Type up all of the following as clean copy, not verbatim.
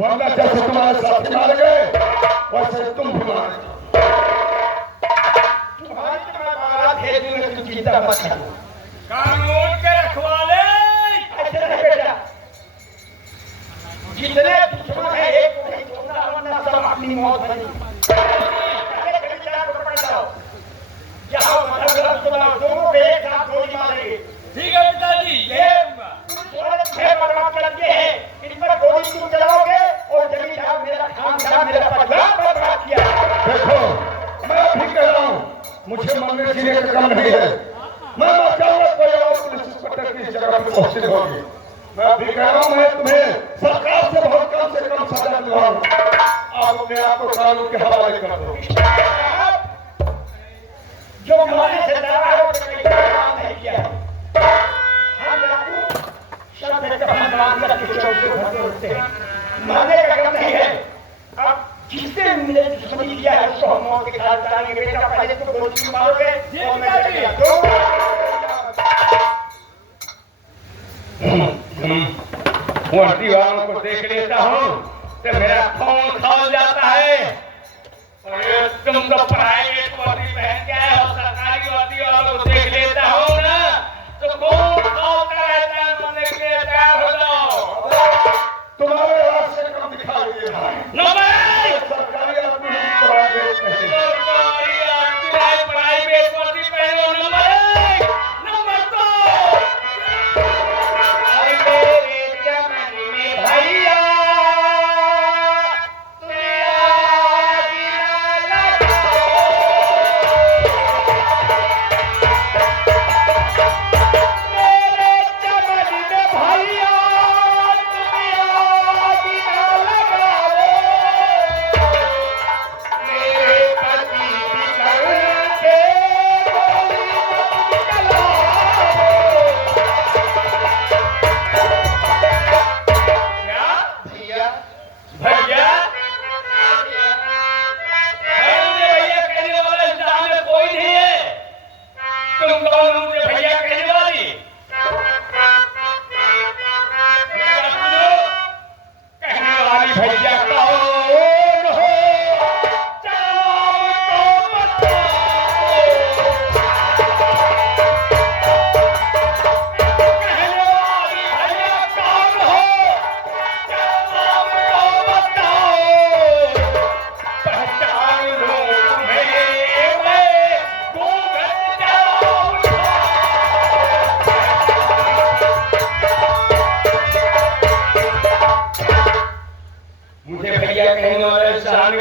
वरना जैसे तुम्हारे साथी मारे गए वैसे तुम भी मारे। तुम्हारी तो मैं बात भेज दूंगा, तुम चिंता मत करो। कानून के रखवाले ऐसे नहीं बेटा, जितने दुश्मन है एक को नहीं छोड़ना, वरना सब अपनी मौत बनी। जाओ मतलब सुनाओ, दोनों पे एक साथ गोली मारेंगे। ठीक है पिताजी, ये थोड़े बर्बाद करके है, इन पर गोली तुम चलाओगे और जमीन साहब मेरा खानदान मेरा परिवार बर्बाद किया। देखो मैं भी कह रहा हूँ, मुझे मरने जीने का कम नहीं है। मैं मर जाऊंगा, कोई और पुलिस इंस्पेक्टर की जगह पे पहुंची होगी। मैं भी कह रहा हूँ, मैं तुम्हें सरकार से बहुत कम से कम सजा दिलवाऊंगा। आप अपने आप को कानून के हवाले कर दो। जो हमारे से डरा है वो कहीं काम नहीं किया है। हम आपको शब्द का सम्मान करके चौके भरते होते हैं, मरने का गम नहीं है। अब जिससे मिले दुश्मनी किया है उसको हम मौत के घाट उतारेंगे। बेटा पहले तो गोली मारोगे और मैं चलेगा तो वर्दी वालों को देख लेता हूँ तो मेरा खून खौल जाता है। और ये तुम तो प्राइवेट वर्दी पहन के आए हो, सरकारी वर्दी वालों को देख लेता हूँ ना तो खून खौलता रहता है। मरने के लिए तैयार हो जाओ। तुम्हारे हाथ से कम दिखाई दे रहा है। नंबर सरकारी आदमी हम प्राइवेट नहीं। प्राइवेट वर्दी पहने हो। नंबर नंबर दो मेरे चमन में भैया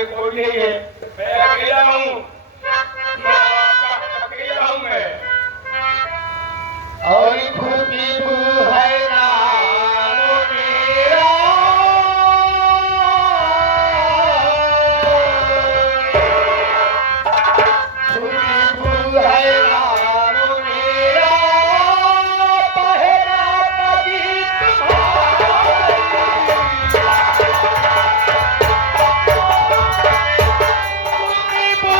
कोई नहीं है। मैं अकेला हूँ, अकेला हूँ मैं। और खुशबू है नाम मेरा, खुशबू है नाम मेरा, पहला कभी तुम्हारी। खुशबू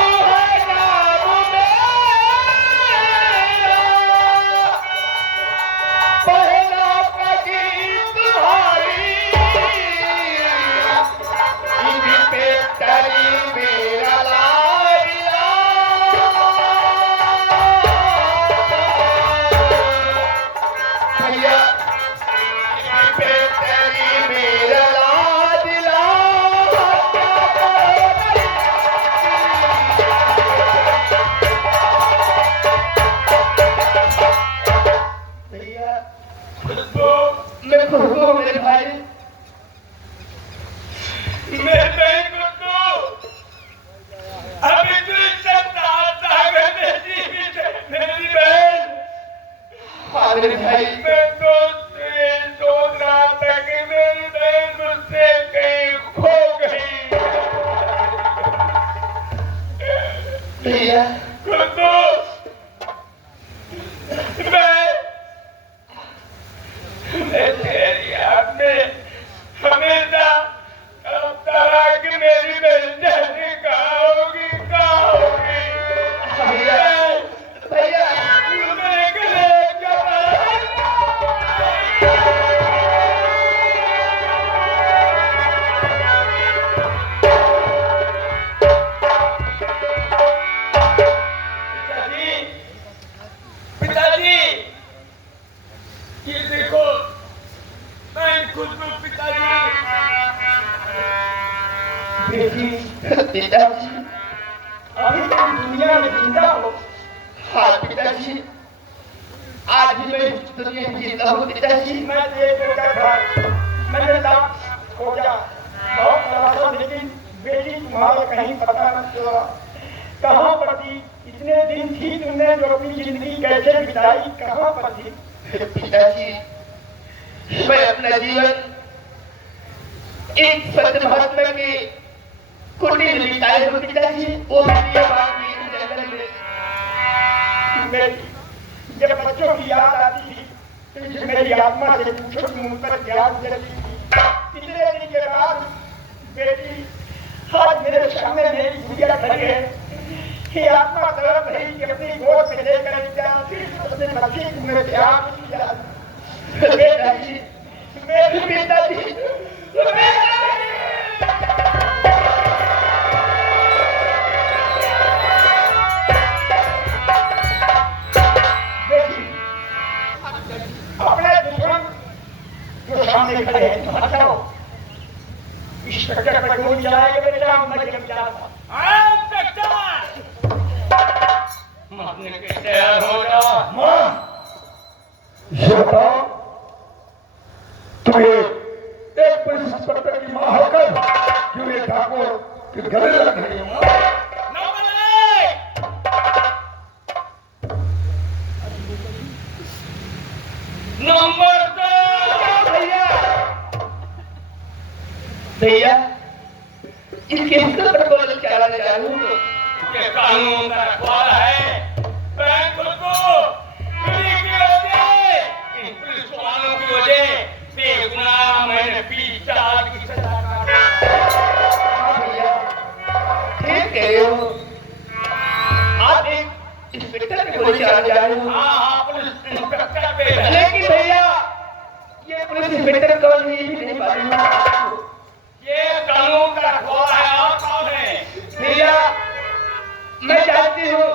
बेटी पिताजी। अभी तुम दुनिया में जिंदा हो। हाँ पिताजी, आज भी मैं दुनिया में जिंदा हूँ पिताजी। मैं एक बेटा था, मैंने लाख खोजा, बहुत तलाशा, लेकिन बेटी तुम्हारा कहीं पता न चला। कहाँ पर थी? इतने दिन थी तुमने जो अपनी जिंदगी कैसे बिताई, कहाँ पर थी? पिताजी, मैं अपना जीवन एक संत महात्मा के कुटी में बिताए हूँ पिताजी। वो भी बात जंगल में। जब बच्चों की याद आती थी तो मेरी आत्मा से पूछो कि मुझ पर याद जलती थी। इतने दिन के बाद बेटी आज मेरे सामने मेरी गुड़िया खड़ी है। ये आत्मा तड़प रही कि अपनी गोद में लेकर अपने बच्चे को मेरे प्यार किया। पिताजी, मेरे पिताजी, अपने दुश्मन जो सामने खड़े हैं तुम हटाओ। इस चक्कर पर गोली चलाएगा बेटा, मैं जब जाता। मरने के तैयार हो जाओ। मां, ये बताओ, तुम एक पुलिस इंस्पेक्टर की मां होकर क्यों ये ठाकुर के गले लग रही हो? नंबर 2 भैया, भैया, इसके पर गोली चलाने जा रहा हूँ। ये कानून का रखवाला है। मैं खुद को इन्हीं की वजह, इन पुलिस वालों की वजह बेगुनाह मैंने 20 साल की सजा काटी। हाँ भैया, ठीक कह रहे हो। आप एक इंस्पेक्टर की गोली चलाने जा रहे हो। हाँ, पुलिस इंस्पेक्टर पे है। लेकिन भैया, ये पुलिस इंस्पेक्टर कौन है ये भी नहीं मालूम। ये कानून का रखवाला है। और कौन है? भैया, मैं जानती हूँ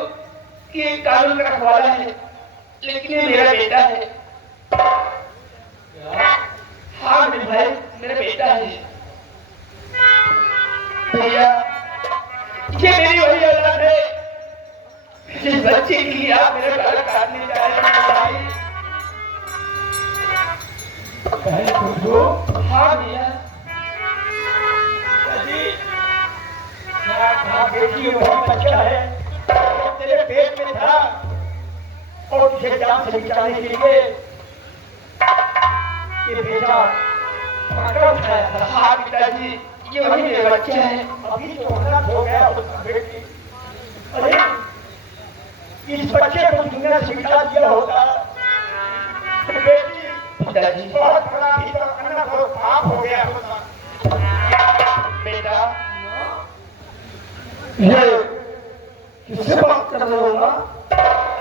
कि ये कानून का रखवाला है, लेकिन ये मेरा बेटा है। हाँ मेरे भाई, मेरा बेटा है। भैया, ये मेरी वही औलाद है जिस बच्चे के लिए आप मेरे बाल काटने जा रहे हैं भाई। हाँ भैया। बेटी वही बच्चा है जो तेरे पेट में था और तुझे जान से बचाने के लिए ये बेटा पकड़ उठाया था। हाँ पिताजी, ये वही मेरा बच्चा है। अभी तो अनाथ हो गया उसका बेटी। अरे इस बच्चे को दुनिया से मिटा दिया होता बेटी पिताजी, बहुत बड़ा भी तो अनाथ और पाप हो गया होता। बेटा, ये किससे बात कर रहे हो ना?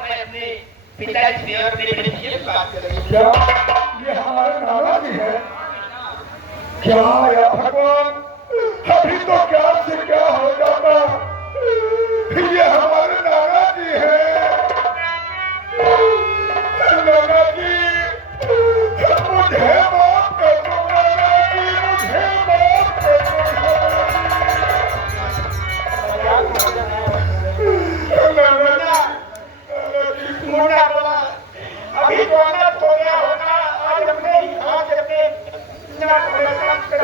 मैं अपने पिताजी से और अपने बेटे से बात कर रही हूँ। क्या ये हमारे नाना जी है? क्या या भगवान, अभी तो क्या से क्या हो जाता। ये हमारे नाना जी हैं। नाना जी, मुझे माफ कर दो नाना जी, मुझे माफ कर दो नाना जी। मुन्ना बोला अभी तो अनाथ हो गया होता, आज अपने ही हाथ से अपने नाक में काम कर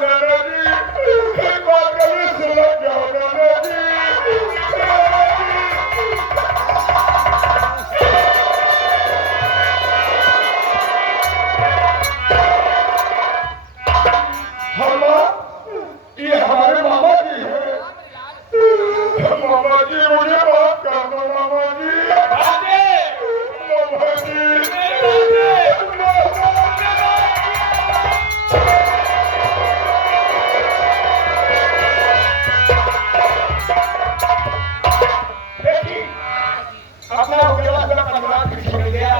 नाना जी, एक बार कभी सुलझ जाओ नाना जी। ये हमारे मामा जी हैं। मामा जी, मुझे माफ कर दो मामा जी। मामा जी, बेटी अपना उगला हुआ परिवार पीछे मिल गया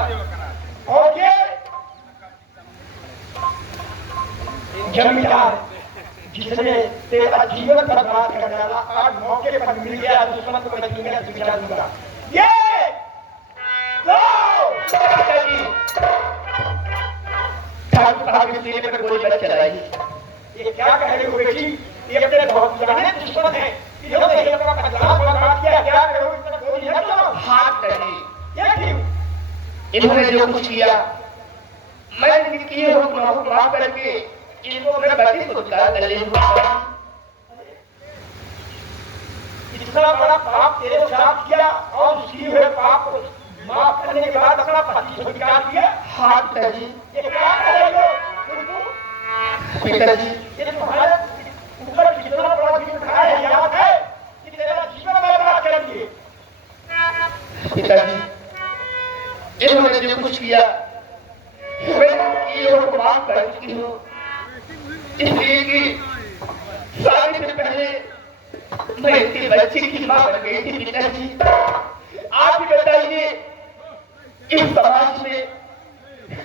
और ये जमींदार जिसने तेरा जीवन बर्बाद कर डाला आज मौके पर मिल गया, दुश्मन को मैं दुनिया से मिटा दूंगा। ये लो पिताजी, ठाकुर साहब के सीने पर गोली मत चलाइए। ये क्या कह रही हो बेटी? ये अपने बहुत पुराने दुश्मन हैं। इन्होंने ही अपना पंजाब बर्बाद किया, क्या करो इतना गोली है तो हाथ करिए। ये क्यों? इन्होंने जो कुछ किया मैं इनके किए हुए गुनाहों को माफ करके इनको मैं बदी को उतार कर ले इतना बड़ा पाप तेरे साथ किया और उसकी हुए पाप को माफ करने के बाद अपना पति स्वीकार किया। हाथ करिए। ये क्या करेगा पिताजी ये तुम्हारे ऊपर कितना बड़ा जुर्म है, याद है कि तेरा जीवन बर्बाद कर दिए। पिताजी इन्होंने जो कुछ किया मैं ये और माफ कर चुकी हूँ, इसलिए कि शादी से पहले मैं इनके बच्चे की माँ बन गई थी। पिताजी आप ही बताइए इस समाज में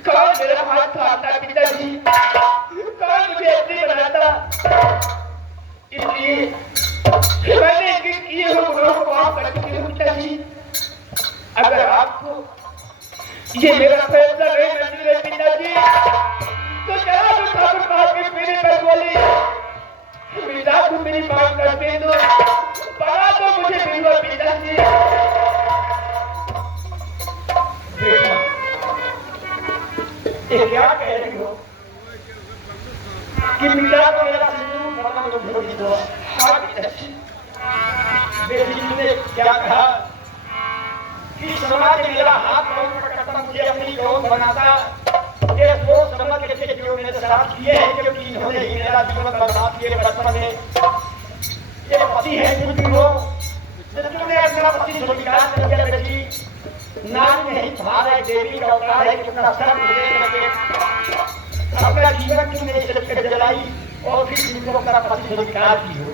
कौन मेरा हाथ थामता? पिताजी कौन मुझे अपनी बनाता? इसलिए मैंने इनके किए हुए गुनाहों को माफ कर चुकी हूँ। पिताजी अगर आपको ये मेरा फैसला नहीं मंजूर है पिताजी तो जरा तो ठाकुर साहब के मेरे पर बोली पिता को मेरी मांग कर दे दो, बना दो मुझे विधवा। पिताजी ये क्या कह रही हो कि पिता को मेरा सिंदूर बना दो भेज दो? हाँ पिताजी। बेटी ने क्या कहा कि समाज मेरा हाथ पकड़ता मुझे अपनी गौर बनाता, ये सोच समझ के जो मेरे साथ किए हैं, क्योंकि इन्होंने ही मेरा जीवन बर्बाद किए बचपन में। ये पति है कुछ भी हो, तुमने अपना पति स्वीकार कर दिया बेटी। नारी नहीं तुम्हारा देवी का अवतार है, कितना सब मुझे अपना जीवन तुमने इसे जलाई और फिर तुमको अपना पति स्वीकार की हो।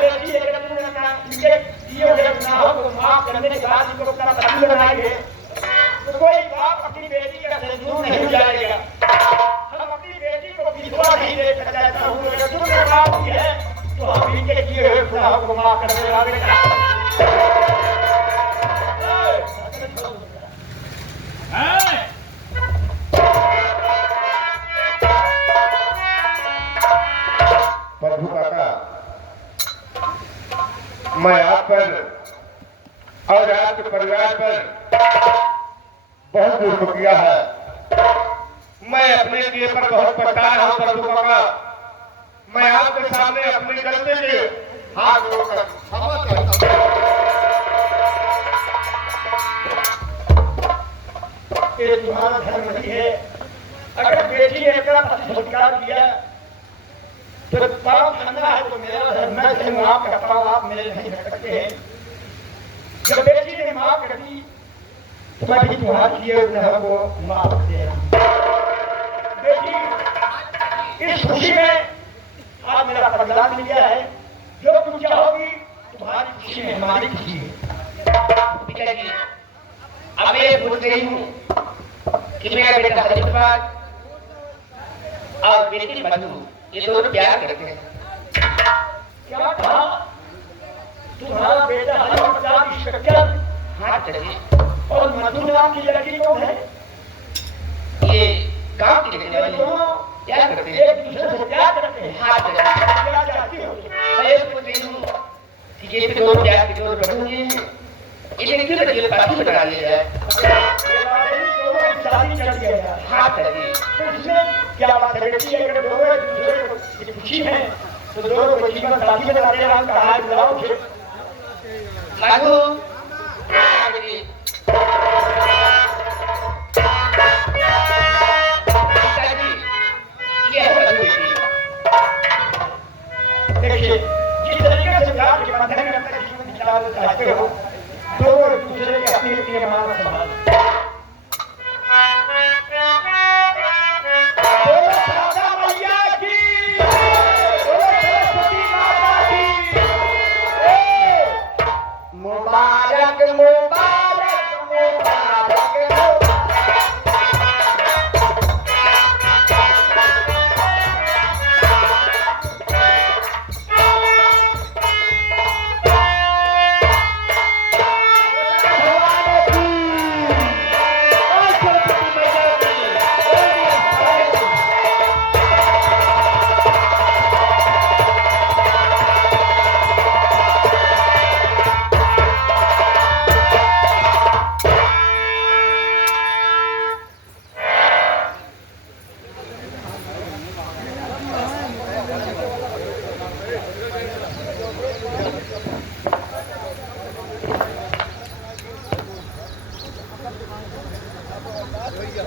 बेटी अगर तुमने अपना ये गुनाहों को माफ करने के बाद इनको अपना पति बनाएंगे तो कोई बाप अपनी बेटी का सिंदूर नहीं जाएगा। हम अपनी बेटी को विधवा नहीं दे सकता हूँ। अगर तुमने बाप की है तो हम इनके किए हुए गुनाहों को माफ करने वाले प्रभु काका, मैं आप पर और आपके परिवार पर बहुत जुर्म किया है। मैं अपने किए पर बहुत पछता रहा हूँ प्रभु काका। मैं आपके सामने अपनी गलती से हाथ जोड़कर क्षमा चाहता हूँ। ये तुम्हारा धर्म नहीं है। अगर बेटी ने अपना पति स्वीकार किया तो पाप करना है तो मेरा धर्म है, धर्म आपका पाप आप मेरे नहीं रख सकते हैं। जब बेटी ने माफ कर दी तो मैं भी तुम्हारे किए गुनाह को माफ दे रहा हूं। बेटी इस खुशी में आज मेरा बलिदान मिल गया है। जो तुम चाहोगी तुम्हारी खुशी में हमारी खुशी है। पिताजी अब मैं भूल गई हूँ कि मेरा बेटा हरिद्वार और बेटी मधु ये दोनों प्यार करते हैं। क्या कहा? तुम्हारा बेटा हरिद्वार की शक्कर? हाँ पिताजी। और मधु नाम की लड़की कौन है? ये गांव की रहने वाली दोनों क्या करते हैं? एक दूसरे से प्यार करते हैं। हाँ पिताजी। क्या चाहती हो? मैं ये पूछ रही हूँ कि ये भी दोनों प्यार के दोनों रहेंगे, इन्हें क्यों लड़की पासी बना लिया जाए? ये बात है, दोनों की शादी कर दिया जाए। हाँ पिताजी। तो इसमें क्या बात है बेटी? अगर दोनों एक दूसरे को खुशी है तो दोनों को जीवन साथी बनाते हैं। हम कहा बुलाओ फिर मधु पिताजी ये है मधु बेटी। देखिए जिस तरीके से प्यार के बंधन में अपना जीवन बिताना चाहते हो दोनों एक दूसरे के अपनी अपनी मान संभाल। मुबारक मुबारक मुबारक भैया